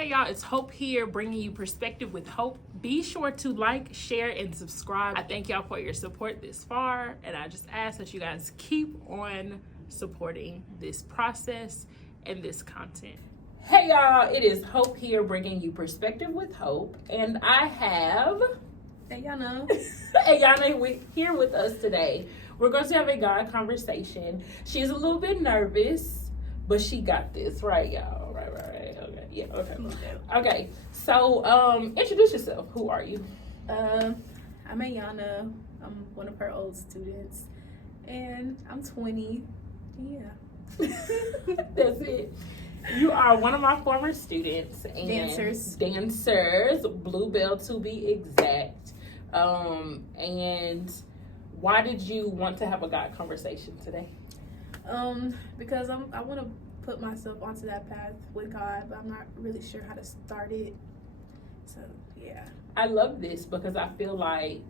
Hey y'all, it's Hope here, bringing you Perspective with Hope. Be sure to like, share, and subscribe. I thank y'all for your support this far, and I just ask that you guys keep on supporting this process and this content. Hey y'all, it is Hope here, bringing you Perspective with Hope, and I have Ayana. Ayana here with us today. We're going to have a God conversation. She's a little bit nervous, but she got this, right, y'all? Right. Okay, yeah, okay. Okay, so introduce yourself. Who are you? I'm Ayana. I'm one of her old students, and I'm 20. Yeah. That's it. You are one of my former students. And Dancers, Bluebell to be exact. And why did you want to have a God conversation today? Because I want to put myself onto that path with God, but I'm not really sure how to start it. So, yeah. I love this because I feel like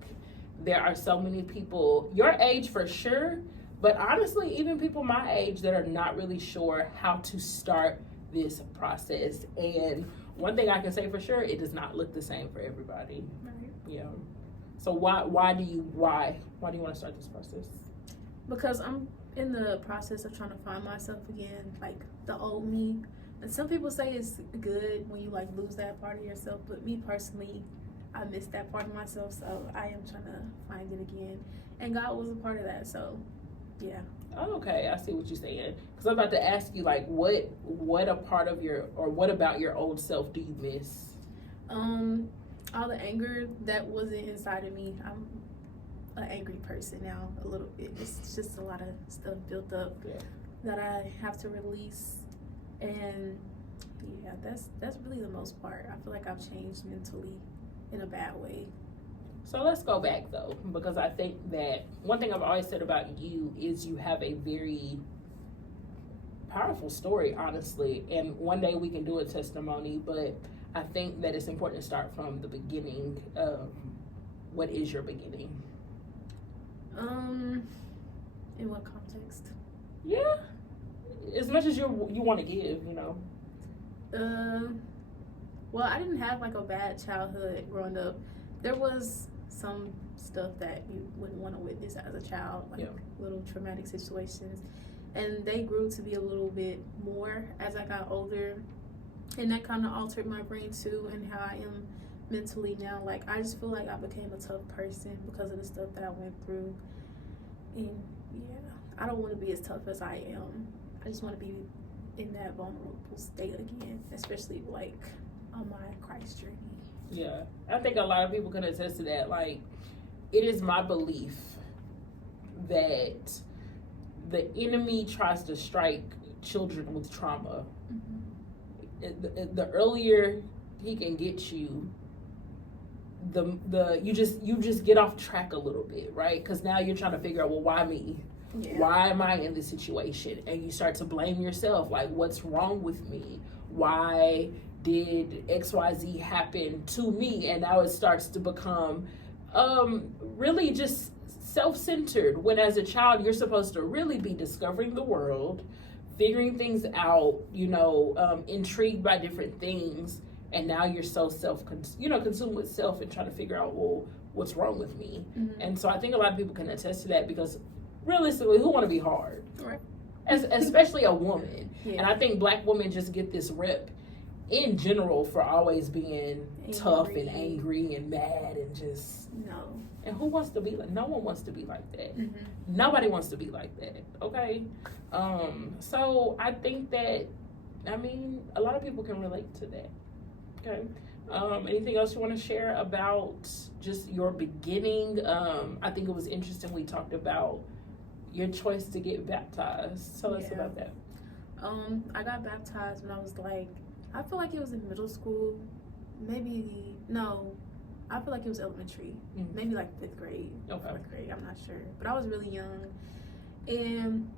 there are so many people, your age for sure, but honestly, even people my age that are not really sure how to start this process. And one thing I can say for sure, it does not look the same for everybody. Right. Yeah. So why do you want to start this process? Because I'm in the process of trying to find myself again, like the old me. And some people say it's good when you like lose that part of yourself, but me personally, I miss that part of myself, so I am trying to find it again. And God was a part of that, so yeah. Oh, okay, I see what you're saying. Because I'm about to ask you, like, what a part of what about your old self do you miss? All the anger that wasn't inside of me. I'm an angry person now, a little bit. It's just a lot of stuff built up that I have to release, and yeah, that's really the most part. I feel like I've changed mentally in a bad way. So let's go back though, because I think that one thing I've always said about you is you have a very powerful story, honestly, and one day we can do a testimony, but I think that it's important to start from the beginning. What is your beginning? In what context? Yeah, as much as you want to give, you know. Well, I didn't have like a bad childhood growing up. There was some stuff that you wouldn't want to witness as a child, like little traumatic situations, and they grew to be a little bit more as I got older, and that kind of altered my brain too, and how I am mentally now. Like, I just feel like I became a tough person because of the stuff that I went through. And yeah, I don't want to be as tough as I am. I just want to be in that vulnerable state again, especially like on my Christ journey. Yeah, I think a lot of people can attest to that. Like, it is my belief that the enemy tries to strike children with trauma. Mm-hmm. The earlier he can get you, you just get off track a little bit, right? Because now you're trying to figure out, well, why me? Yeah. Why am I in this situation? And you start to blame yourself, like, what's wrong with me? Why did XYZ happen to me? And now it starts to become really just self-centered, when as a child you're supposed to really be discovering the world, figuring things out, intrigued by different things. And now you're so consumed with self and trying to figure out, well, what's wrong with me? Mm-hmm. And so I think a lot of people can attest to that, because realistically, who want to be hard? Right. Especially a woman. Yeah. And I think Black women just get this rep in general for always being tough and angry and mad and just... No. And who wants to be like... No one wants to be like that. Mm-hmm. Nobody wants to be like that, okay? So I think that, a lot of people can relate to that. Okay. Anything else you want to share about just your beginning? I think it was interesting we talked about your choice to get baptized. Tell us about that. I got baptized when I was I feel like it was in middle school. I feel like it was elementary. Mm-hmm. Maybe like 5th grade, 4th grade, I'm not sure. But I was really young. And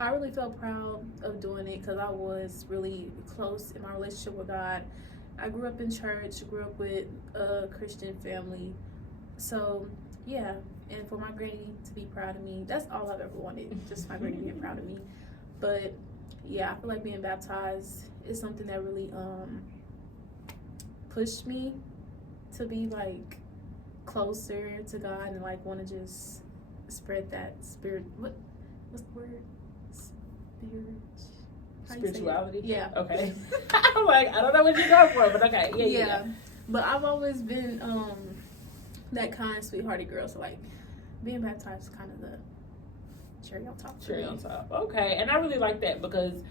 I really felt proud of doing it because I was really close in my relationship with God. I grew up in church, grew up with a Christian family. So, yeah, and for my granny to be proud of me, that's all I've ever wanted, just my granny being proud of me. But, yeah, I feel like being baptized is something that really pushed me to be like closer to God and like want to just spread that spirit. What's the word? Spirituality? Yeah. Okay. I'm like, I don't know what you're going for, but okay. Yeah. But I've always been that kind, sweethearted girl. So like being baptized is kind of the cherry on top. Cherry on top. Okay. And I really like that because,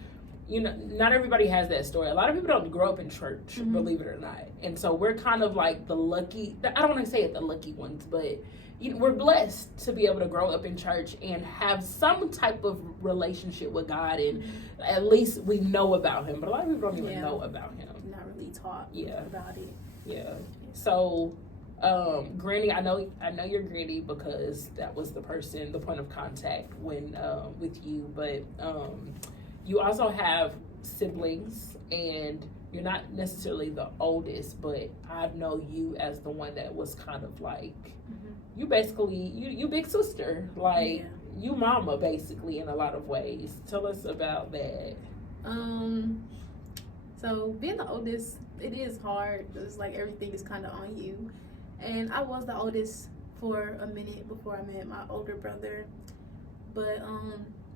you know, not everybody has that story. A lot of people don't grow up in church, believe it or not. And so we're kind of like the lucky, I don't want to say it the lucky ones, but we're blessed to be able to grow up in church and have some type of relationship with God, and at least we know about him. But a lot of people don't even know about him. Not really taught about it. Yeah. So, Granny, I know you're Granny because that was the point of contact when with you. But you also have siblings, and you're not necessarily the oldest, but I know you as the one that was kind of like, you basically, you big sister, like you mama basically in a lot of ways. Tell us about that. So being the oldest, it is hard. It's like everything is kind of on you. And I was the oldest for a minute before I met my older brother. But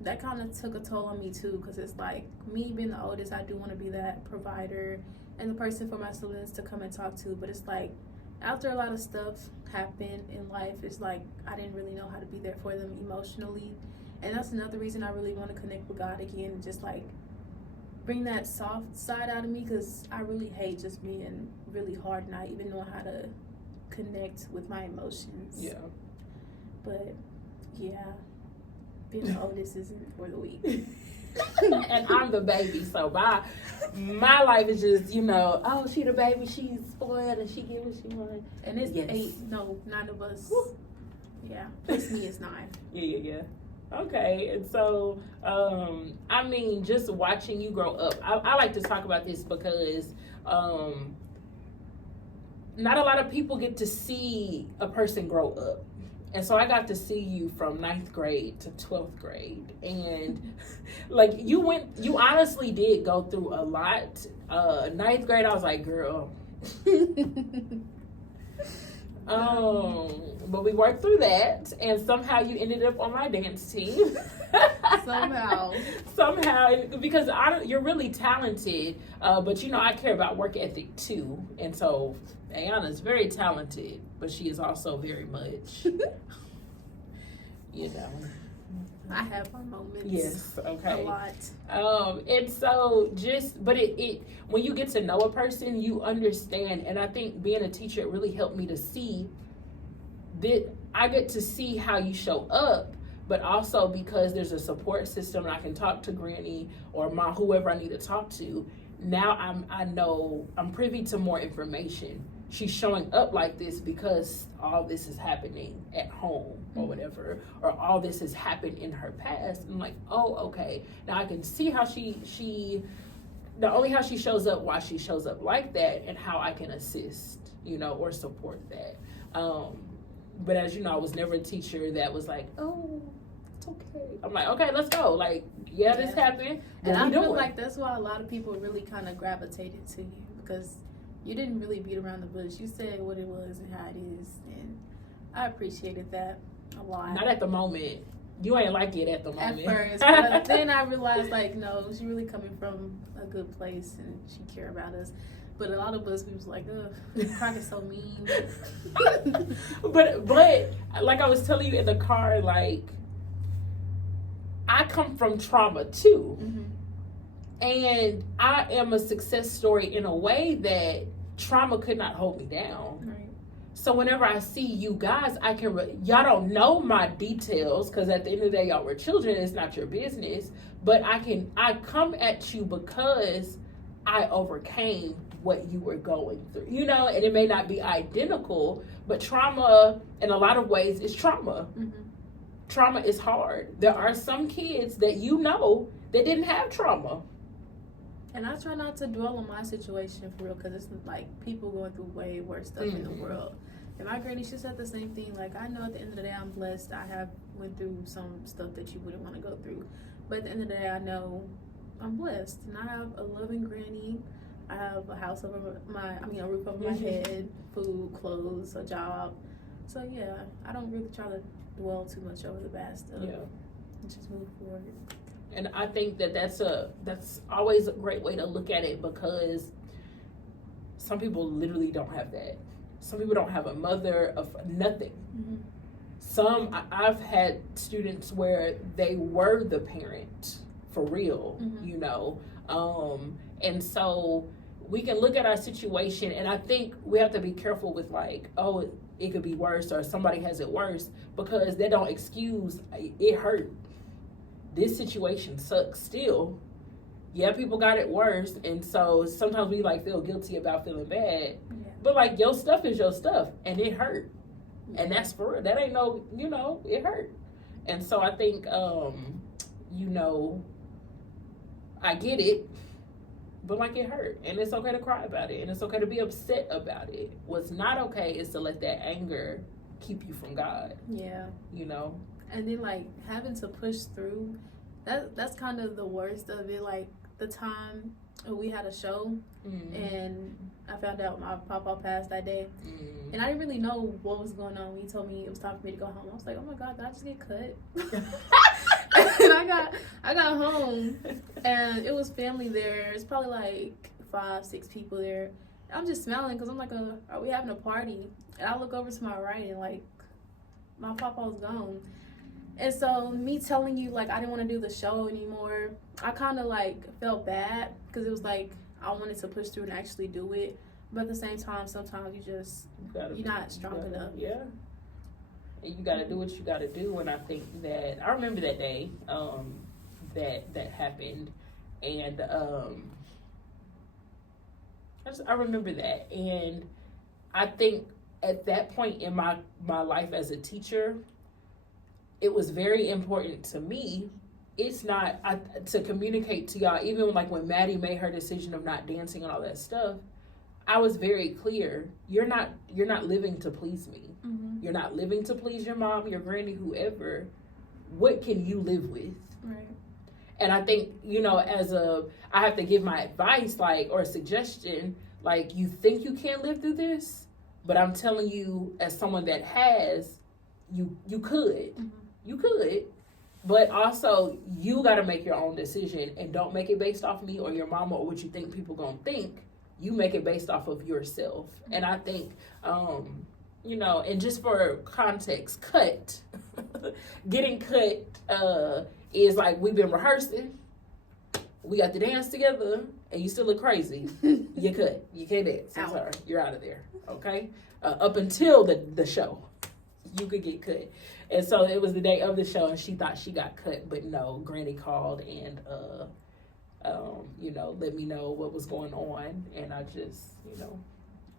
that kind of took a toll on me too, because it's like me being the oldest, I do want to be that provider and the person for my siblings to come and talk to. But it's like after a lot of stuff happened in life, it's like I didn't really know how to be there for them emotionally. And that's another reason I really want to connect with God again and just like bring that soft side out of me, because I really hate just being really hard and not even knowing how to connect with my emotions. Yeah. But yeah, being the oldest isn't for the weak. And I'm the baby, so my life is just, you know, oh, she the baby, she's spoiled and she get what she wants. And it's 9 of us. Woo. Yeah, plus me is 9. Yeah. Okay, and so, I mean, just watching you grow up, I like to talk about this because not a lot of people get to see a person grow up. And so I got to see you from 9th grade to 12th grade. And like you honestly did go through a lot. 9th grade, I was like, girl. But we worked through that, and somehow you ended up on my dance team. Somehow, because you're really talented, but you know I care about work ethic too, and so Ayana's very talented, but she is also very much, you know. I have my moments. Yes, okay. A lot. And so but it when you get to know a person, you understand, and I think being a teacher, it really helped me to see that I get to see how you show up, but also because there's a support system and I can talk to Granny or whoever I need to talk to. Now I know I'm privy to more information. She's showing up like this because all this is happening at home or whatever, or all this has happened in her past. I'm like, oh, okay. Now I can see how not only how she shows up, why she shows up like that, and how I can assist, you know, or support that. But as you know, I was never a teacher that was like, oh, it's okay. I'm like, okay, let's go. Like, this happened. And I feel like that's why a lot of people really kind of gravitated to you, because you didn't really beat around the bush. You said what it was and how it is, and I appreciated that a lot. Not at the moment. You ain't like it at the moment. At first, but then I realized, like, no, she's really coming from a good place, and she care about us. But a lot of us, we was like, ugh, Croc is so mean. but like I was telling you in the car, like, I come from trauma too. Mm-hmm. And I am a success story in a way that trauma could not hold me down. Right. So whenever I see you guys, I can, y'all don't know my details, because at the end of the day, y'all were children, it's not your business. But I come at you because I overcame what you were going through, you know, and it may not be identical, but trauma in a lot of ways is trauma. Mm-hmm. Trauma is hard. There are some kids that you know that didn't have trauma. And I try not to dwell on my situation for real, because it's like people going through way worse stuff in the world. And my granny, she said the same thing. Like, I know at the end of the day, I'm blessed. I have went through some stuff that you wouldn't want to go through. But at the end of the day, I know I'm blessed. And I have a loving granny. I have a house over a roof over my head, food, clothes, a job. So yeah, I don't really try to dwell too much over the bad stuff. Yeah. And just move forward. And I think that's always a great way to look at it, because some people literally don't have that. Some people don't have a mother of nothing. Mm-hmm. I've had students where they were the parent for real, and so we can look at our situation, and I think we have to be careful with like, oh, it could be worse, or somebody has it worse, because that don't excuse it hurt. This situation sucks still. Yeah, people got it worse, and so sometimes we like feel guilty about feeling bad. Yeah. But like, your stuff is your stuff, and it hurt. Yeah. And that's for real. That ain't no, it hurt. And so I think, I get it, but like, it hurt, and it's okay to cry about it, and it's okay to be upset about it. What's not okay is to let that anger keep you from God. Yeah. And then like having to push through, that's kind of the worst of it. Like the time we had a show, and I found out my papa passed that day, and I didn't really know what was going on. He told me it was time for me to go home. I was like, oh my God, did I just get cut? And I got home, and it was family there. It's probably like 5-6 people there. I'm just smiling because I'm like, are we having a party? And I look over to my right, and like my papa was gone. And so me telling you like I didn't want to do the show anymore, I kind of like felt bad, because it was like I wanted to push through and actually do it, but at the same time sometimes you're not strong enough. Yeah. And you got to do what you got to do. And I think that I remember that day that happened, and I remember that, and I think at that point in my life as a teacher, it was very important to me. It's not to communicate to y'all, even like when Maddie made her decision of not dancing and all that stuff, I was very clear. You're not living to please me. Mm-hmm. You're not living to please your mom, your granny, whoever. What can you live with? Right. And I think, I have to give my advice, like, or a suggestion, like, you think you can't live through this, but I'm telling you, as someone that has, you could. Mm-hmm. You could, but also you got to make your own decision, and don't make it based off me or your mama or what you think people gonna think. You make it based off of yourself. And I think, and just for context, getting cut is like, we've been rehearsing, we got the dance together, and you still look crazy. You cut. You can't dance. I'm sorry. You're out of there. Okay? Up until the show, you could get cut. And so it was the day of the show, and she thought she got cut, but no, Granny called and, let me know what was going on, and I just,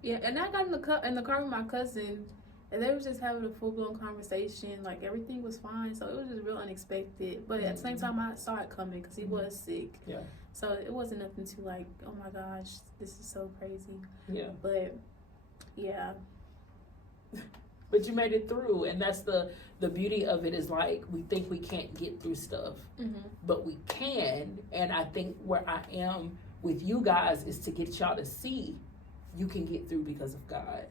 Yeah, and I got in the car with my cousin, and they were just having a full-blown conversation. Like, everything was fine, so it was just real unexpected. But at the same time, I saw it coming, because he was sick. Yeah. So it wasn't nothing to like, oh my gosh, this is so crazy. Yeah. But, yeah. But you made it through, and that's the beauty of it, is like, we think we can't get through stuff, but we can. And I think where I am with you guys is to get y'all to see you can get through because of God,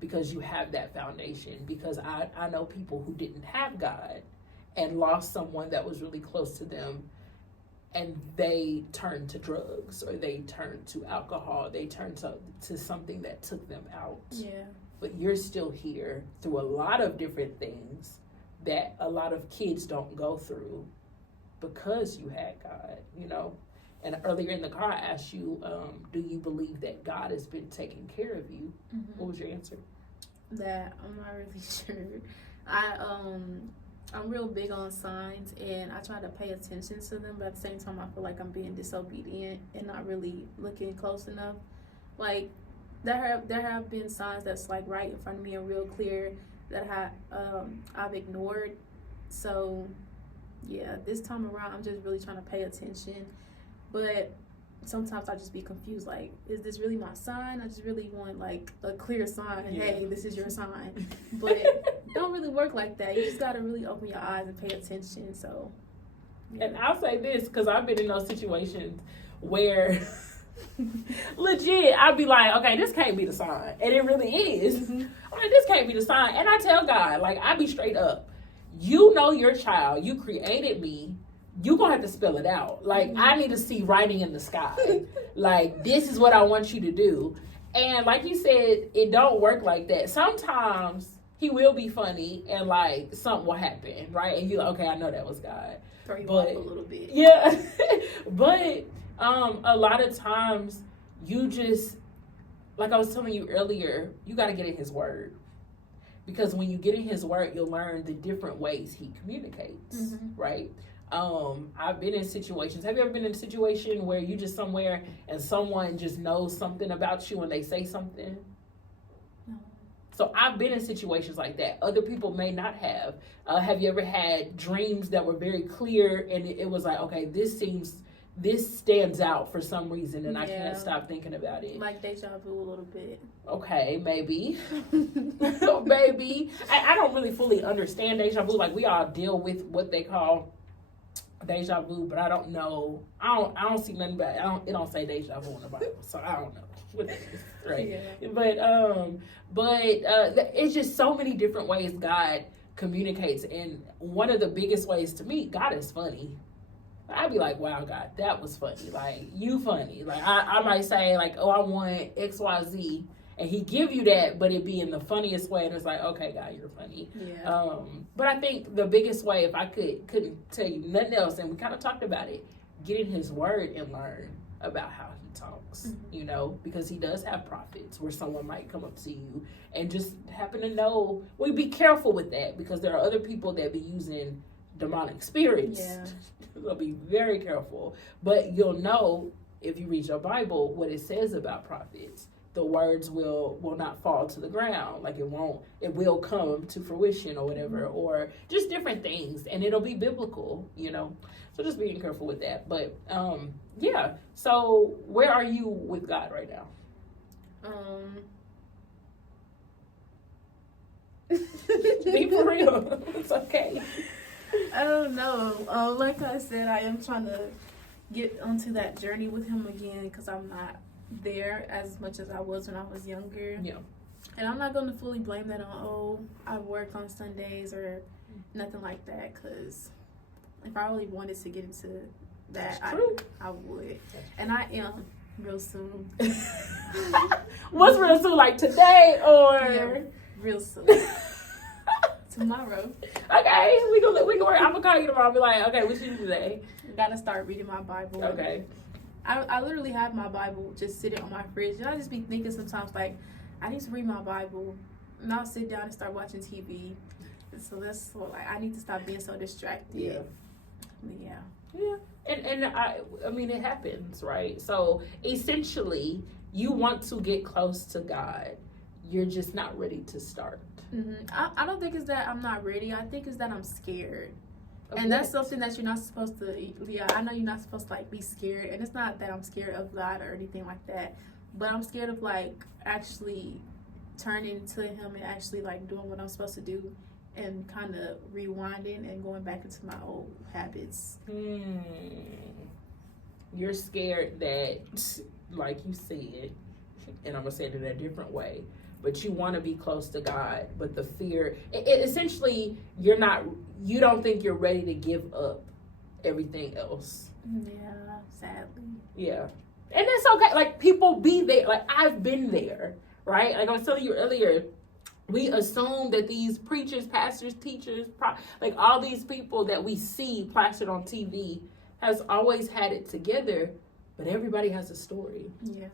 because you have that foundation. Because I know people who didn't have God and lost someone that was really close to them, and they turned to drugs, or they turned to alcohol, they turned to something that took them out. Yeah. But you're still here through a lot of different things that a lot of kids don't go through, because you had God, And earlier in the car, I asked you, do you believe that God has been taking care of you? Mm-hmm. What was your answer? That I'm not really sure. I'm real big on signs, and I try to pay attention to them, but at the same time, I feel like I'm being disobedient and not really looking close enough. Like, there have been signs that's like right in front of me and real clear that I've ignored. So yeah, this time around I'm just really trying to pay attention. But sometimes I just be confused, like, is this really my sign? I just really want like a clear sign. Yeah. Hey, this is your sign. But it don't really work like that. You just gotta really open your eyes and pay attention. So yeah. And I'll say this, because I've been in those situations where Legit, I'd be like, okay, this can't be the sign. And it really is. Mm-hmm. I'm like, this can't be the sign. And I tell God, like, I be straight up. You know your child. You created me. You gonna have to spell it out. Like, I need to see writing in the sky. Like, this is what I want you to do. And like you said, it don't work like that. Sometimes he will be funny and like something will happen, right? And you like, okay, I know that was God. Throw you off a little bit. Yeah. But a lot of times you just, like I was telling you earlier, you got to get in his word. Because when you get in his word, you'll learn the different ways he communicates, right? I've been in situations. Have you ever been in a situation where you just somewhere and someone just knows something about you and they say something? No. So I've been in situations like that. Other people may not have. Have you ever had dreams that were very clear and it was like, okay, this stands out for some reason and I can't stop thinking about it. Like deja vu a little bit. Okay, maybe. Maybe. I don't really fully understand deja vu. Like, we all deal with what they call deja vu, but I don't know. I don't see nothing about it. It don't say deja vu in the Bible, so I don't know what that is, right? Yeah. But it's just so many different ways God communicates, and one of the biggest ways to me, God is funny. I'd be like, wow, God, that was funny. Like, you funny. Like, I might say, like, oh, I want XYZ. And he give you that, but it be in the funniest way. And it's like, okay, God, you're funny. Yeah. But I think the biggest way, if I couldn't tell you nothing else, and we kind of talked about it, get in his word and learn about how he talks, you know, because he does have prophets where someone might come up to you and just happen to know. Well, be careful with that because there are other people that be using demonic spirits. Yeah. So be very careful. But you'll know if you read your Bible what it says about prophets. The words will not fall to the ground. Like it will come to fruition or whatever, or just different things, and it'll be biblical, you know. So just being careful with that. But yeah. So where are you with God right now? Be for real. It's okay. I don't know. Like I said, I am trying to get onto that journey with him again because I'm not there as much as I was when I was younger. Yeah. And I'm not going to fully blame that on, I work on Sundays or nothing like that, because if I really wanted to get into that, I would. And I am real soon. What's real soon? Like today or? Yeah, real soon. Tomorrow. Okay, we can work. I'm gonna call you tomorrow and be like, okay, what you do today? Gotta start reading my Bible. Okay. I literally have my Bible just sitting on my fridge. And I just be thinking sometimes, like, I need to read my Bible. And I'll sit down and start watching TV. So that's so, like, I need to stop being so distracted. Yeah. Yeah. Yeah. And I mean, it happens, right? So essentially, you want to get close to God. You're just not ready to start. I don't think it's that I'm not ready. I think it's that I'm scared. And that's something that you're not supposed to, I know you're not supposed to, like, be scared. And it's not that I'm scared of God or anything like that. But I'm scared of, like, actually turning to him and actually, like, doing what I'm supposed to do and kind of rewinding and going back into my old habits. You're scared that, like you said, and I'm going to say it in a different way, but you want to be close to God, but the fear, essentially, you don't think you're ready to give up everything else. Yeah, sadly. Yeah. And that's okay. Like, people be there. Like, I've been there, right? Like I was telling you earlier, we assume that these preachers, pastors, teachers, like all these people that we see plastered on TV has always had it together, but everybody has a story. Yeah.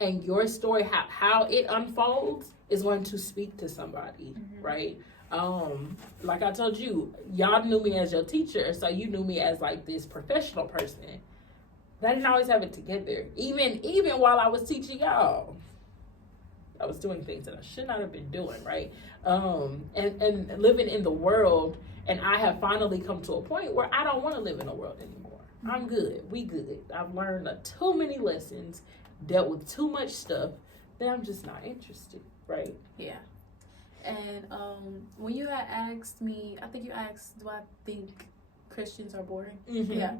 And your story, how it unfolds, is going to speak to somebody, right? Like I told you, y'all knew me as your teacher, so you knew me as like this professional person. But I didn't always have it together. Even while I was teaching y'all, I was doing things that I should not have been doing, right? And living in the world, and I have finally come to a point where I don't want to live in the world anymore. I'm good. We good. I've learned too many lessons, dealt with too much stuff that I'm just not interested, right? Yeah. And when you had asked me, I think you asked, do I think Christians are boring? Yeah.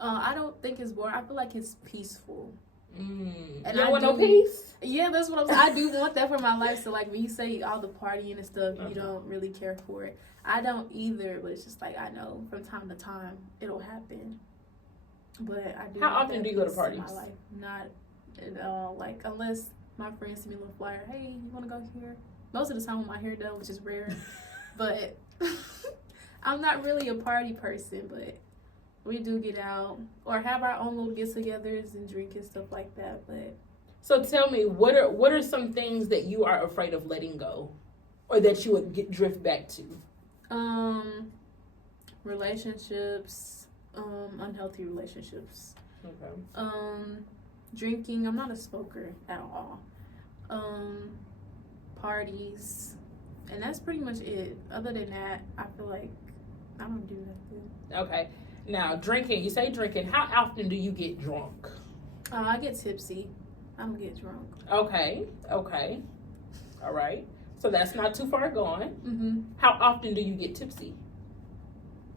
I don't think it's boring. I feel like it's peaceful. And you don't want no peace? Yeah, that's what I'm saying. I do want that for my life. So, like, when you say all the partying and stuff, you don't really care for it. I don't either, but it's just like, I know from time to time it'll happen. But I do. How often do you go to parties? In my life, not at all. Like, unless my friends send me a little flyer, hey, you want to go here? Most of the time with my hair done, which is rare. But I'm not really a party person, but we do get out or have our own little get-togethers and drink and stuff like that. But so tell me, what are some things that you are afraid of letting go, or that you would drift back to? Relationships, unhealthy relationships. Okay. Drinking. I'm not a smoker at all. Parties, and that's pretty much it. Other than that, I feel like I don't do nothing. Okay. Now, drinking. You say drinking. How often do you get drunk? I get tipsy. I don't get drunk. Okay. All right. So that's not too far gone. Mm-hmm. How often do you get tipsy?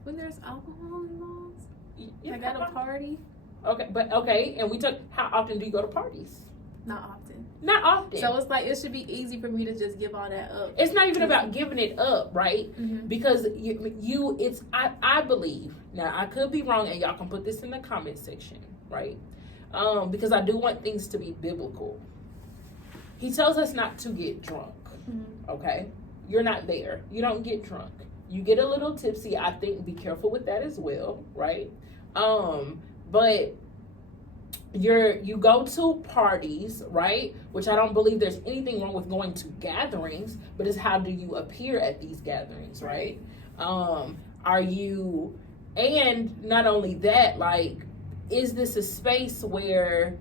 When there's alcohol involved. Yeah, like at a party. Okay, and we took. How often do you go to parties? Not often. Not often. So it's like it should be easy for me to just give all that up. It's not even about giving it up, right? Mm-hmm. Because I believe, now I could be wrong, and y'all can put this in the comment section, right? Because I do want things to be biblical. He tells us not to get drunk. Mm-hmm. Okay, you're not there. You don't get drunk. You get a little tipsy. I think be careful with that as well, right? But you go to parties, right? Which I don't believe there's anything wrong with going to gatherings, but it's how do you appear at these gatherings, right? Are you, and not only that, like, is this a space where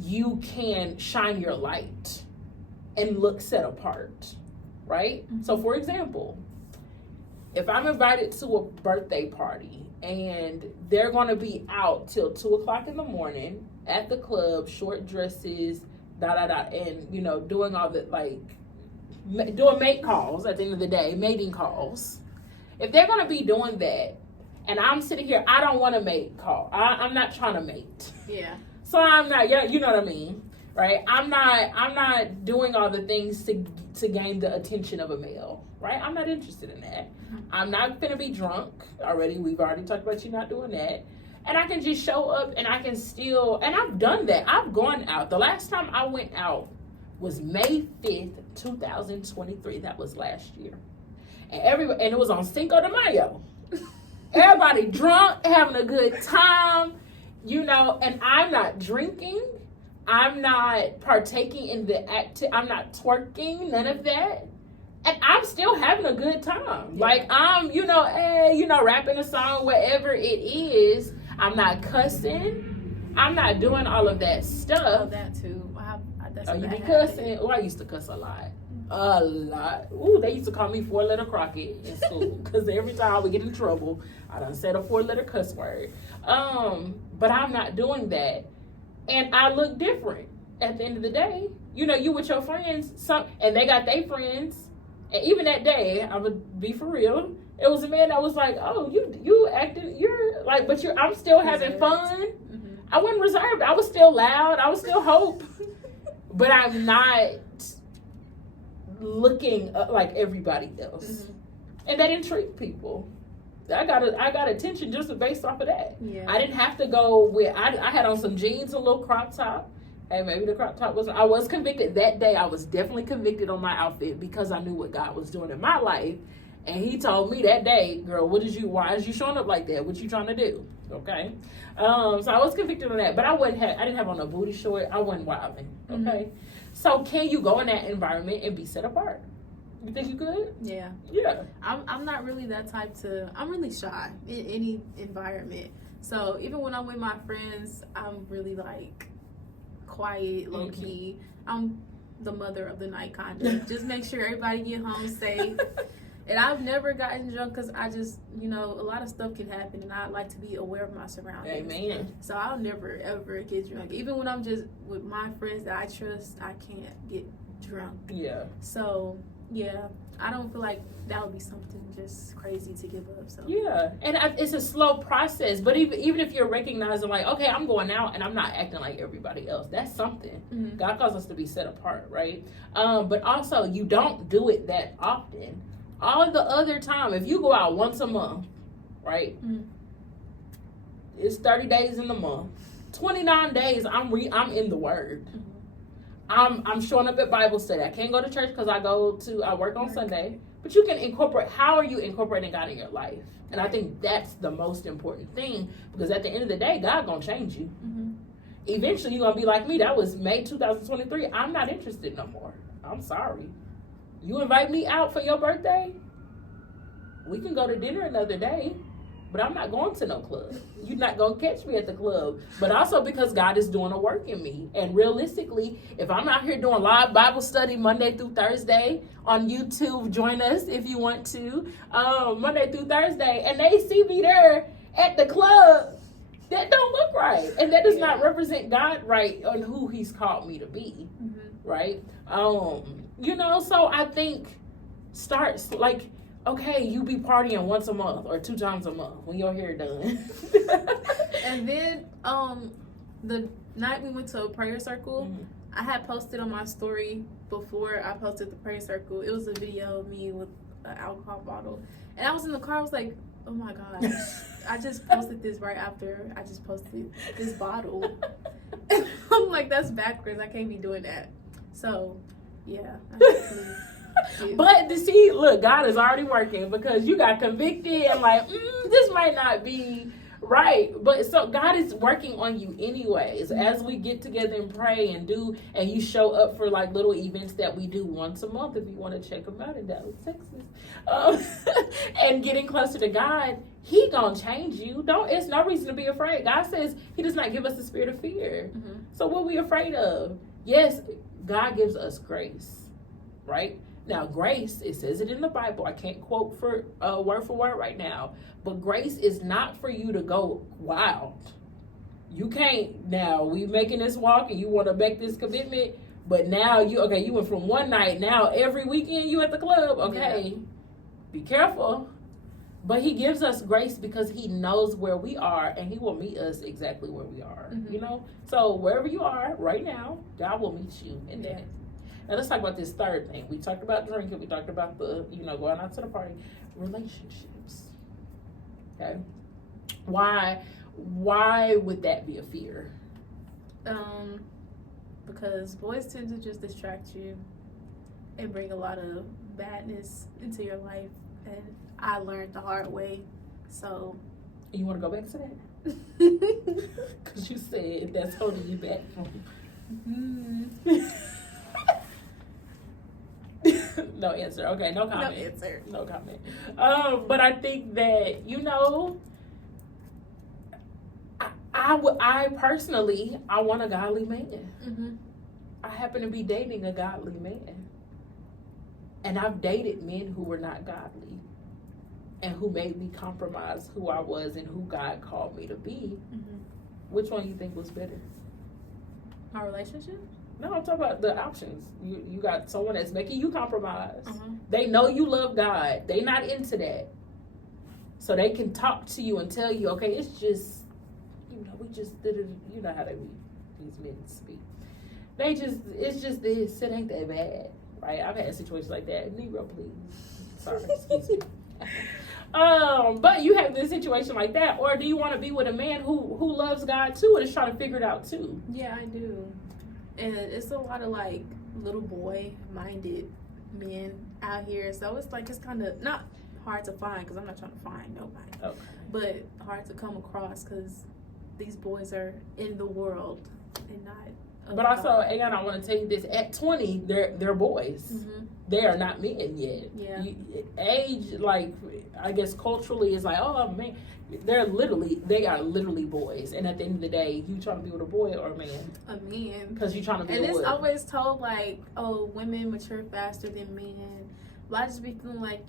you can shine your light and look set apart, right? Mm-hmm. So for example, if I'm invited to a birthday party and they're going to be out till 2:00 in the morning at the club, short dresses, and, doing all the, like, doing mate calls at the end of the day, mating calls. If they're going to be doing that and I'm sitting here, I don't want to mate call. I'm not trying to mate. Yeah. So I'm not, you know what I mean, right? I'm not doing all the things to gain the attention of a male, right? I'm not interested in that. I'm not gonna be drunk already. We've already talked about you not doing that. And I can just show up and I can still, and I've done that. I've gone out. The last time I went out was May 5th, 2023. That was last year. And it was on Cinco de Mayo. Everybody drunk, having a good time, and I'm not drinking. I'm not partaking in I'm not twerking, none of that. And I'm still having a good time. Yeah. Like, I'm, rapping a song, whatever it is. I'm not cussing. I'm not doing all of that stuff. Oh, that too. You be cussing? Oh, I used to cuss a lot. A lot. Ooh, they used to call me 4-letter Crockett in school. Because every time I would get in trouble, I done said a 4-letter cuss word. But I'm not doing that. And I look different at the end of the day. You with your friends, and they got their friends. And even that day, I would be for real. It was a man that was like, "Oh, you acting, you're like, but I'm still having fun." Mm-hmm. I wasn't reserved. I was still loud. I was still Hope, but I'm not looking like everybody else. Mm-hmm. And that intrigued people. I got attention just based off of that. Yeah. I didn't have to go with. I had on some jeans, a little crop top. Hey, maybe the crop top I was convicted that day. I was definitely convicted on my outfit because I knew what God was doing in my life. And he told me that day, girl, why is you showing up like that? What you trying to do? Okay. So I was convicted on that, but I didn't have on a booty short. I wasn't wilding. Okay. Mm-hmm. So can you go in that environment and be set apart? You think you could? Yeah. Yeah. I'm not really that type I'm really shy in any environment. So even when I'm with my friends, I'm really like quiet, low key. I'm the mother of the night kind of. Just make sure everybody get home safe. And I've never gotten drunk because I just, a lot of stuff can happen, and I like to be aware of my surroundings. Amen. So I'll never ever get drunk. Even when I'm just with my friends that I trust, I can't get drunk. Yeah. So Yeah, I don't feel like that would be something just crazy to give up. So yeah, and it's a slow process. But even if you're recognizing, like, okay, I'm going out and I'm not acting like everybody else, that's something. mm-hmm. God calls us to be set apart, right? But also, you don't do it that often. All the other time, if you go out once a month, right? Mm-hmm. It's 30 days in the month. 29 days, I'm in the Word. Mm-hmm. I'm showing up at Bible study. I can't go to church because I work on Sunday. But you can incorporate. How are you incorporating God in your life? And I think that's the most important thing, because at the end of the day, God gonna change you. Mm-hmm. Eventually, you're gonna be like me. That was May 2023. I'm not interested no more. I'm sorry. You invite me out for your birthday, we can go to dinner another day. But I'm not going to no club. You're not going to catch me at the club. But also because God is doing a work in me. And realistically, if I'm out here doing live Bible study Monday through Thursday on YouTube, join us if you want to, Monday through Thursday, and they see me there at the club, that don't look right. And that does not represent God right on who he's called me to be, right? So I think starts like, okay, you be partying once a month or 2 times a month when your hair done. And then the night we went to a prayer circle, I had posted on my story before I posted the prayer circle. It was a video of me with an alcohol bottle. And I was in the car, I was like, oh my gosh, I just posted this right after I just posted this bottle. And I'm like, that's backwards. I can't be doing that. So, yeah. But to see, look, God is already working, because you got convicted and like, this might not be right. But so God is working on you anyways. As we get together and pray and you show up for like little events that we do once a month, if you want to check them out in Dallas, Texas, and getting closer to God, he gonna change you. It's no reason to be afraid. God says he does not give us the spirit of fear. So what are we afraid of? Yes, God gives us grace, right? Now, grace, it says it in the Bible. I can't quote for word right now. But grace is not for you to go wild. You can't, now, we making this walk and you want to make this commitment. But now, you went from one night. Now, every weekend you at the club. Okay, Be careful. But he gives us grace because he knows where we are, and he will meet us exactly where we are. So wherever you are right now, God will meet you in that. Now let's talk about this third thing. We talked about drinking. We talked about the, going out to the party. Relationships. Okay. Why would that be a fear? Because boys tend to just distract you and bring a lot of badness into your life. And I learned the hard way. So. You want to go back to that? Because you said that's holding you back from. No answer. Okay, no comment. No answer. No comment. But I think that, I personally, I want a godly man. I happen to be dating a godly man. And I've dated men who were not godly and who made me compromise who I was and who God called me to be. Which one you think was better? Our relationship? No, I'm talking about the options. You got someone that's making you compromise. They know you love God. They not into that. So they can talk to you and tell you, okay, it's just, we just did it. You know how these men speak. It's just this. It ain't that bad. Right? I've had situations like that. Negro, please. Sorry, excuse me. But you have this situation like that, or do you want to be with a man who loves God too and is trying to figure it out too? Yeah, I do. And it's a lot of like little boy minded men out here, so it's kind of not hard to find, because I'm not trying to find nobody, but hard to come across because these boys are in the world and not. But also, Ayana, I want to tell you this: at 20, they're boys. They are not men yet. Yeah. Age, like, I guess culturally, is like, oh man, they are literally boys. And at the end of the day, you trying to be with a boy or a man? A man. Because you trying to be. And it's always told like, oh, women mature faster than men. But I just be feeling like,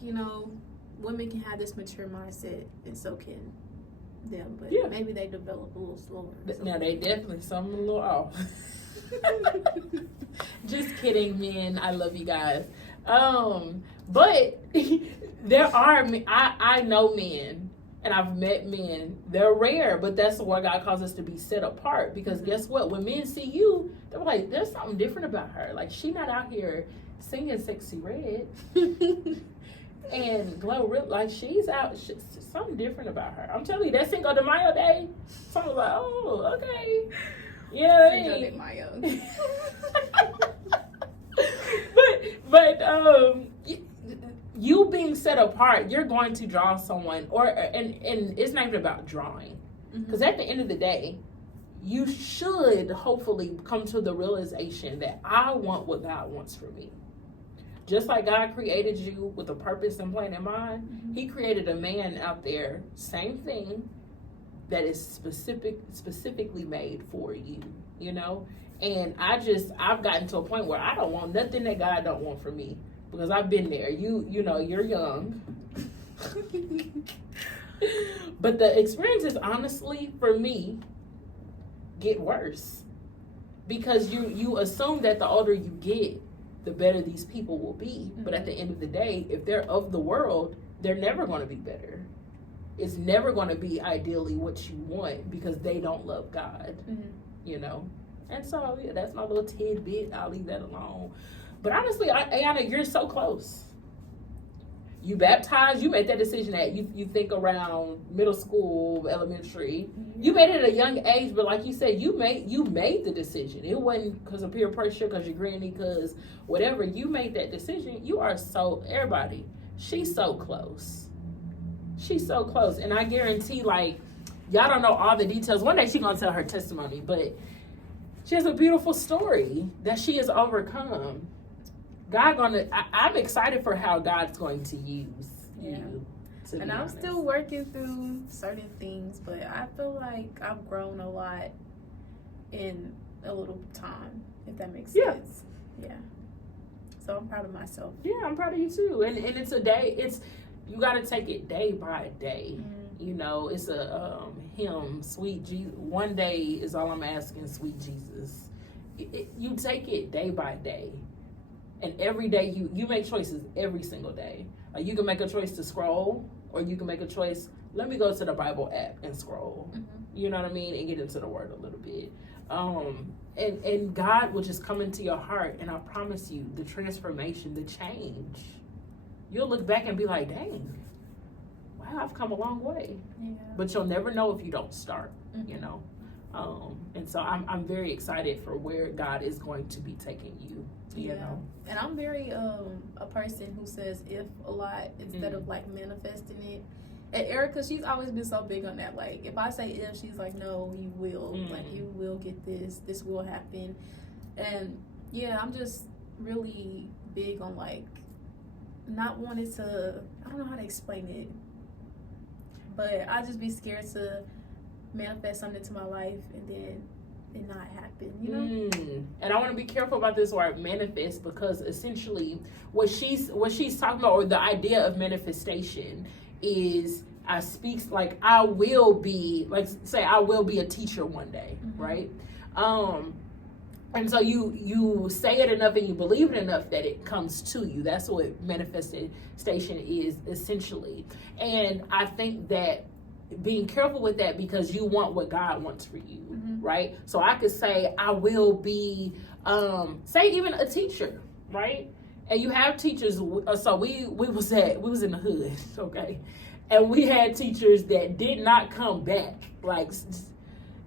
women can have this mature mindset, and so can them. But maybe they develop a little slower. Now they definitely something a little off. Just kidding, men. I love you guys. But there are, I know men, and I've met men, they're rare, but that's why God calls us to be set apart. Because guess what? When men see you, they're like, there's something different about her. Like, she not out here singing Sexy Red. And Glow, like, she's out, something different about her. I'm telling you, that Cinco de Mayo day, someone's like, oh, okay. You know what I mean? Cinco de Mayo. but you being set apart, you're going to draw someone, and it's not even about drawing, because at the end of the day, you should hopefully come to the realization that I want what God wants for me. Just like God created you with a purpose and plan in mind, He created a man out there, same thing, that is specifically made for you, you know? And I've gotten to a point where I don't want nothing that God don't want for me, because I've been there. You know, you're young. But the experiences, honestly, for me, get worse. Because you assume that the older you get, the better these people will be. But at the end of the day, if they're of the world, they're never going to be better. It's never going to be ideally what you want, because they don't love God, you know? And so, yeah, that's my little tidbit. I'll leave that alone. But honestly, Ayana, you're so close. You baptized, you made that decision at, you think around middle school, elementary. You made it at a young age, but like you said, you made the decision. It wasn't because of peer pressure, because your granny, because whatever. You made that decision. You are so, everybody, she's so close. She's so close. And I guarantee, like, y'all don't know all the details. One day she's going to tell her testimony, but she has a beautiful story that she has overcome. I'm excited for how God's going to use you. And I'm still working through certain things, but I feel like I've grown a lot in a little time, if that makes sense. Yeah. So I'm proud of myself. Yeah, I'm proud of you too. And it's a day, you got to take it day by day. You know, it's a hymn, Sweet Jesus. One day is all I'm asking, Sweet Jesus. You take it day by day. And every day you make choices every single day. Like, you can make a choice to scroll, or you can make a choice, let me go to the Bible app and scroll. You know what I mean? And get into the word a little bit. And God will just come into your heart, and I promise you, the transformation, the change, you'll look back and be like, dang, wow, I've come a long way. Yeah. But you'll never know if you don't start, you know? And so I'm very excited for where God is going to be taking you. You know? And I'm very a person who says if a lot instead of like manifesting it. And Erica, she's always been so big on that. Like, if I say if, she's like, no, you will. Like, you will get this will happen. And yeah, I'm just really big on like not wanting to, I don't know how to explain it, but I just be scared to manifest something to my life and then it not happen, you know? And I want to be careful about this word manifest, because essentially what she's talking about, or the idea of manifestation, is I speak like I will be, like, say I will be a teacher one day, right? And so you say it enough and you believe it enough that it comes to you. That's what manifestation is essentially. And I think that being careful with that, because you want what God wants for you, right? So I could say I will be, say even a teacher, right? And you have teachers. So we was in the hood, okay, and we had teachers that did not come back, like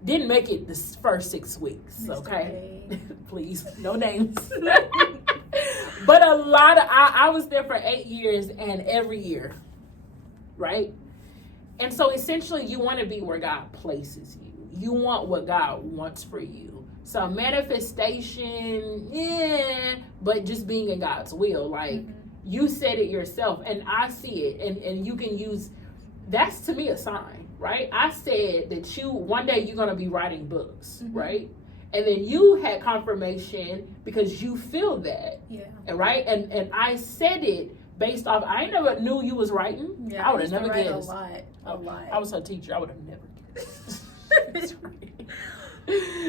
didn't make it the first 6 weeks, okay? Please, no names. But a lot of I was there for 8 years, and every year, right? And so essentially you want to be where God places you. You want what God wants for you. So manifestation, but just being in God's will. Like, you said it yourself, and I see it, and you can use, that's to me a sign, right? I said that one day you're going to be writing books, right? And then you had confirmation because you feel that, right? And I said it based off, I never knew you was writing. Yeah, I would have never guessed. A lot. I was her teacher. I would have never guessed.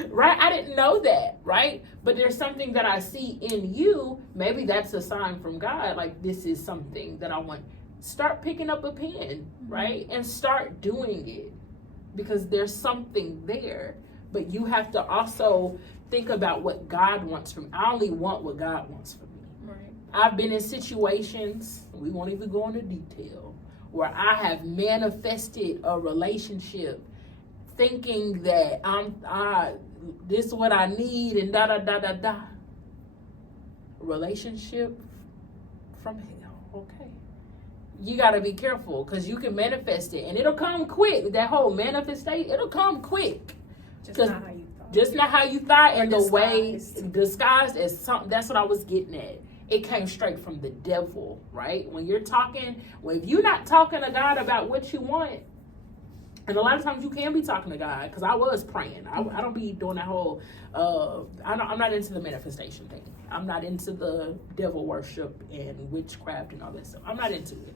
Right? I didn't know that, right? But there's something that I see in you. Maybe that's a sign from God. Like, this is something that I want. Start picking up a pen, right? And start doing it because there's something there. But you have to also think about what God wants from me. I only want what God wants from me. Right. I've been in situations, we won't even go into detail, where I have manifested a relationship thinking that this is what I need and da da da da da. Relationship from hell. Okay. You got to be careful because you can manifest it and it'll come quick. That whole manifestation, it'll come quick. Just not how you thought. Just not how you thought, and the way Disguised as something. That's what I was getting at. It came straight from the devil, right? When you're talking, if you're not talking to God about what you want, and a lot of times you can be talking to God, because I was praying. I don't be doing that whole, I'm not into the manifestation thing. I'm not into the devil worship and witchcraft and all that stuff. I'm not into it.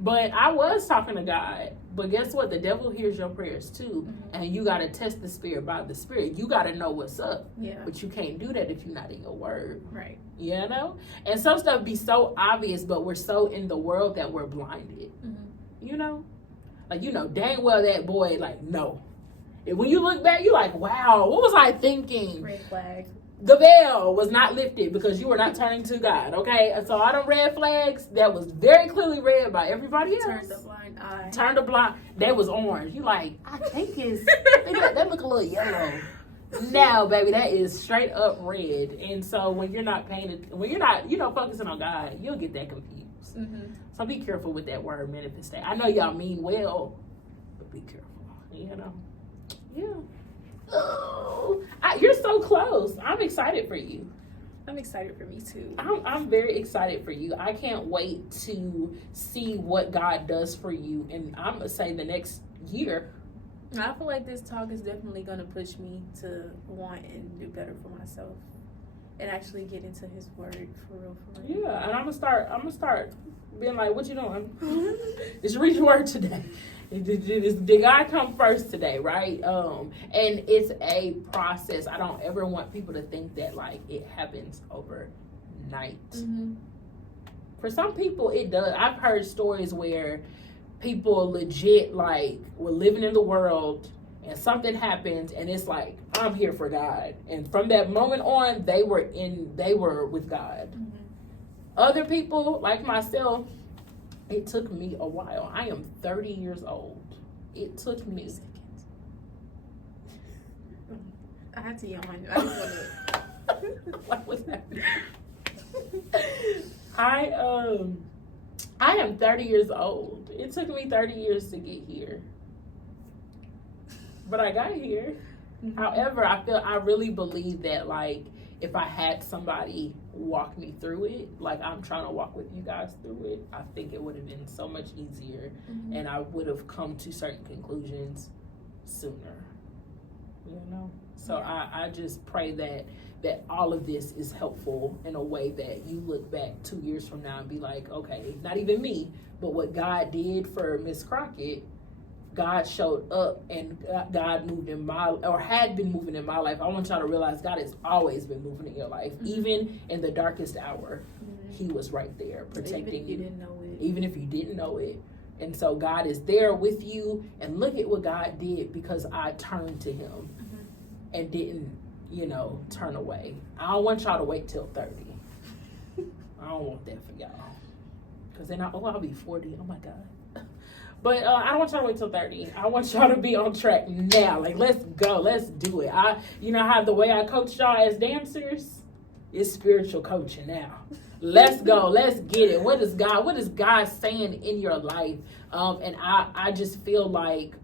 But I was talking to God. But guess what? The devil hears your prayers too. And you got to test the spirit by the spirit. You got to know what's up. Yeah. But you can't do that if you're not in your word. Right. You know? And some stuff be so obvious, but we're so in the world that we're blinded. You know? Like, you know, dang well that boy, like, no. And when you look back, you're like, wow, what was I thinking? Red flag. The veil was not lifted because you were not turning to God, okay? And so all them red flags that was very clearly read by everybody else. Turned a blind eye. Turned a blind. That was orange. You like, I think that look a little yellow. No, baby, that is straight up red. And so when you're not focusing on God, you'll get that confused. So be careful with that word manifestation. I know y'all mean well, but be careful. You know, yeah. Oh, you're so close. I'm excited for you. I'm excited for me too. I'm very excited for you. I can't wait to see what God does for you. And I'm gonna say the next year. I feel like this talk is definitely gonna push me to want and do better for myself, and actually get into His Word for real. Yeah, and I'm gonna start being like, "What you doing? Just read your word today." Did God come first today, right? And it's a process. I don't ever want people to think that like it happens overnight. For some people, it does. I've heard stories where people legit like were living in the world and something happens and it's like, I'm here for God. And from that moment on, they were with God. Other people like myself, it took me a while. I am 30 years old. It took me seconds. I had to yawn. I didn't want to. What was happening? I am 30 years old. It took me 30 years to get here. But I got here. However, I really believe that like if I had somebody walk me through it, like I'm trying to walk with you guys through it, I think it would have been so much easier and I would have come to certain conclusions sooner. You know? So yeah. I just pray that all of this is helpful in a way that you look back 2 years from now and be like, okay, not even me, but what God did for Miss Crockett, God showed up and God moved had been moving in my life. I want y'all to realize God has always been moving in your life. Even in the darkest hour, He was right there protecting you. Even if you didn't know it. And so God is there with you. And look at what God did because I turned to Him and didn't, turn away. I don't want y'all to wait till 30. I don't want that for y'all. Because then I'll be 40. Oh my God. But I don't want y'all to wait till 30. I want y'all to be on track now. Like, let's go. Let's do it. How the way I coach y'all as dancers is spiritual coaching now. Let's go. Let's get it. What is God saying in your life? And I just feel like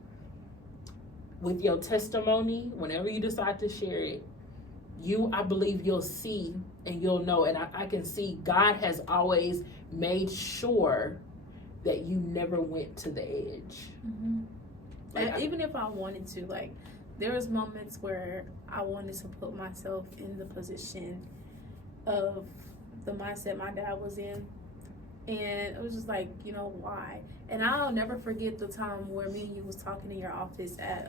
with your testimony, whenever you decide to share it, I believe you'll see and you'll know. And I can see God has always made sure that you never went to the edge. Like, even if I wanted to, like, there was moments where I wanted to put myself in the position of the mindset my dad was in, And it was just like, you know, why? And I'll never forget the time where me and you was talking in your office at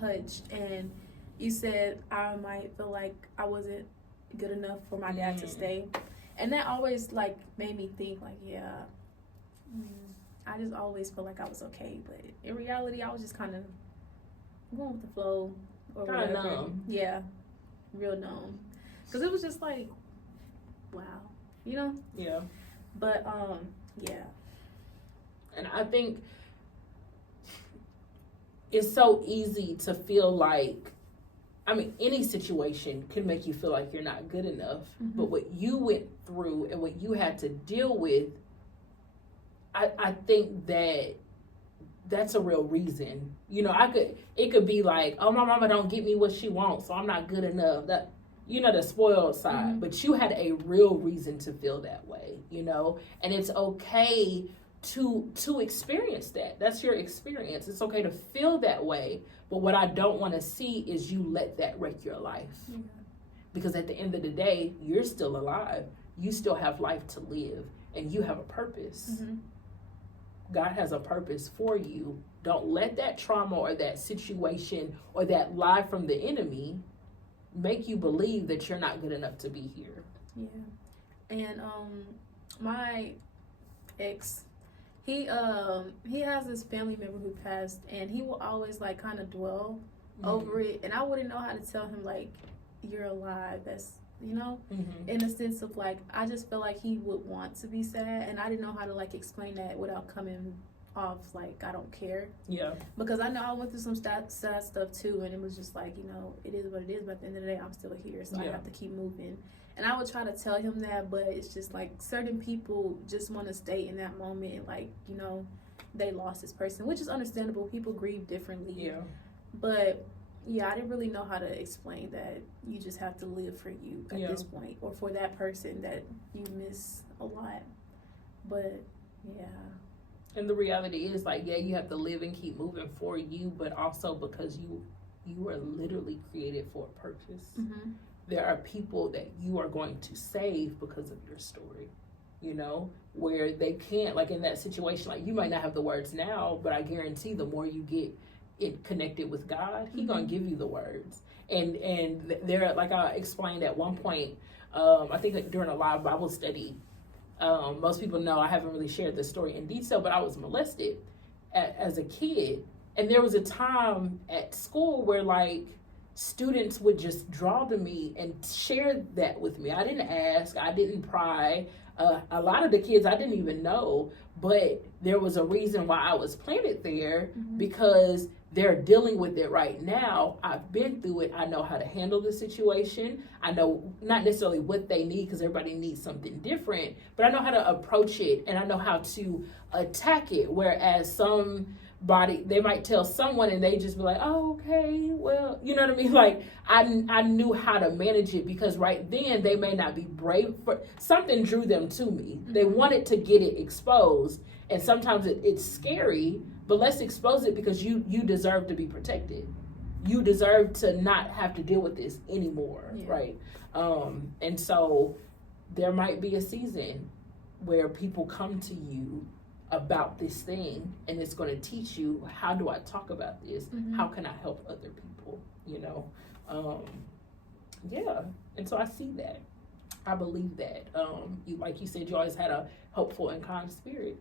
Hutch, and you said I might feel like I wasn't good enough for my dad to stay. And that always like made me think like, I just always felt like I was okay, but in reality I was just kind of going with the flow or kind whatever. of numb. Yeah, real numb, because it was just like, wow, you know. Yeah. But yeah. And I think it's so easy to feel like, I mean, any situation can make you feel like you're not good enough. Mm-hmm. But what you went through and what you had to deal with, I think that's a real reason. You know, it could be like, oh, my mama don't get me what she wants, so I'm not good enough. That, you know, the spoiled side. Mm-hmm. But you had a real reason to feel that way, you know? And it's okay to experience that. That's your experience. It's okay to feel that way. But what I don't want to see is you let that wreck your life. Yeah. Because at the end of the day, you're still alive. You still have life to live. And you have a purpose. Mm-hmm. God has a purpose for you. Don't let that trauma or that situation or that lie from the enemy make you believe that you're not good enough to be here. Yeah. And my ex, he has this family member who passed, and he will always like kind of dwell over it, and I wouldn't know how to tell him like, you're alive. That's, you know, in a sense of like, I just feel like he would want to be sad, and I didn't know how to like explain that without coming off like I don't care. Yeah. Because I know I went through some sad stuff too, and it was just like, you know, it is what it is, but at the end of the day, I'm still here, so I have to keep moving. And I would try to tell him that, but it's just like certain people just want to stay in that moment and like, you know, they lost this person, which is understandable. People grieve differently. Yeah. But yeah, I didn't really know how to explain that you just have to live for you at this point, or for that person that you miss a lot. But yeah. And the reality is like, yeah, you have to live and keep moving for you, but also because you were literally created for a purpose. Mm-hmm. There are people that you are going to save because of your story, you know, where they can't, like in that situation, like you might not have the words now, but I guarantee the more you get it connected with God, He's gonna give you the words. And there, like I explained at one point, I think like during a live Bible study, most people know I haven't really shared this story in detail, but I was molested as a kid. And there was a time at school where like students would just draw to me and share that with me. I didn't ask, I didn't pry. A lot of the kids I didn't even know, but there was a reason why I was planted there, because they're dealing with it right now. I've been through it. I know how to handle the situation. I know not necessarily what they need, because everybody needs something different, but I know how to approach it, and I know how to attack it. Whereas they might tell someone and they just be like, oh, okay, well, you know what I mean? Like, I knew how to manage it, because right then they may not be brave for something. Drew them to me. They wanted to get it exposed, and sometimes it's scary, but let's expose it, because you deserve to be protected. You deserve to not have to deal with this anymore, right? And so there might be a season where people come to you about this thing, and it's going to teach you, how do I talk about this? How can I help other people? You know, and so I see that. I believe that. Like you said, you always had a hopeful and kind spirit.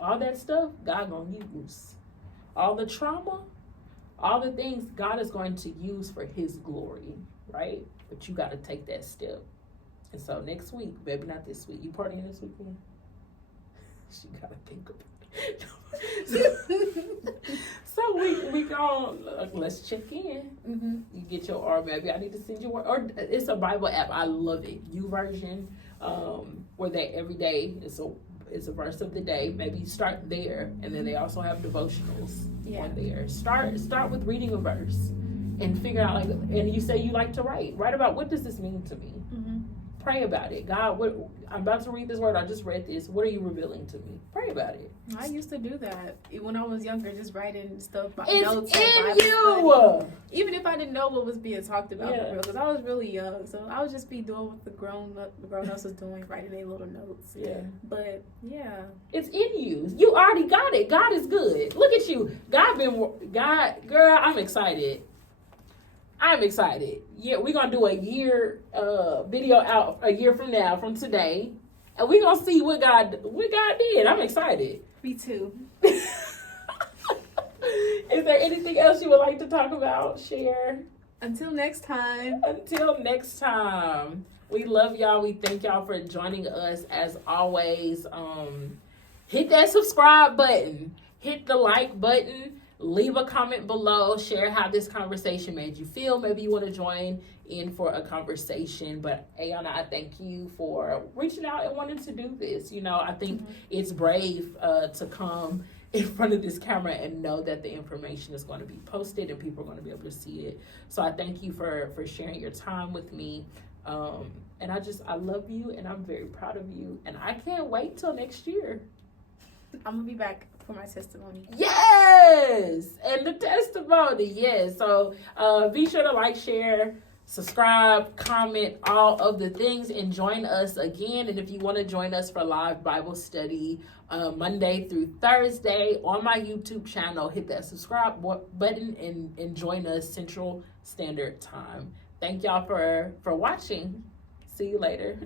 All that stuff, God gonna use. All the trauma, all the things, God is going to use for His glory, right? But you got to take that step. And so next week, maybe not this week. You partying this weekend? She gotta think about it. So we go, let's check in. You get your, or maybe I need to send you one, or it's a Bible app. I love it. YouVersion, where they every day it's a verse of the day. Maybe you start there, and then they also have devotionals on there. Start with reading a verse and figure out, like, and you say you like to write about, what does this mean to me? Pray about it. God, I'm about to read this word. I just read this. What are you revealing to me? Pray about it. I used to do that when I was younger, just writing stuff, It's notes. in you. Even if I didn't know what was being talked about, for real, because I was really young, so I would just be doing what the grown-ups was doing, writing their little notes. Yeah. But yeah, it's in you. You already got it. God is good. Look at you. Girl. I'm excited. Yeah, we're gonna do a year video out a year from now, from today, and we're gonna see what God did. I'm excited. Me too. Is there anything else you would like to talk about? Share. Until next time. We love y'all. We thank y'all for joining us as always. Hit that subscribe button. Hit the like button. Leave a comment below. Share how this conversation made you feel. Maybe you want to join in for a conversation. But Ayana, I thank you for reaching out and wanting to do this. I think it's brave to come in front of this camera and know that the information is going to be posted and people are going to be able to see it. So I thank you for sharing your time with me. And I love you and I'm very proud of you. And I can't wait till next year. I'm going to be back for my testimony. Yes! And the testimony, yes. So be sure to like, share, subscribe, comment, all of the things, and join us again. And if you want to join us for live Bible study Monday through Thursday on my YouTube channel, hit that subscribe button and join us Central Standard Time. Thank y'all for watching. See you later.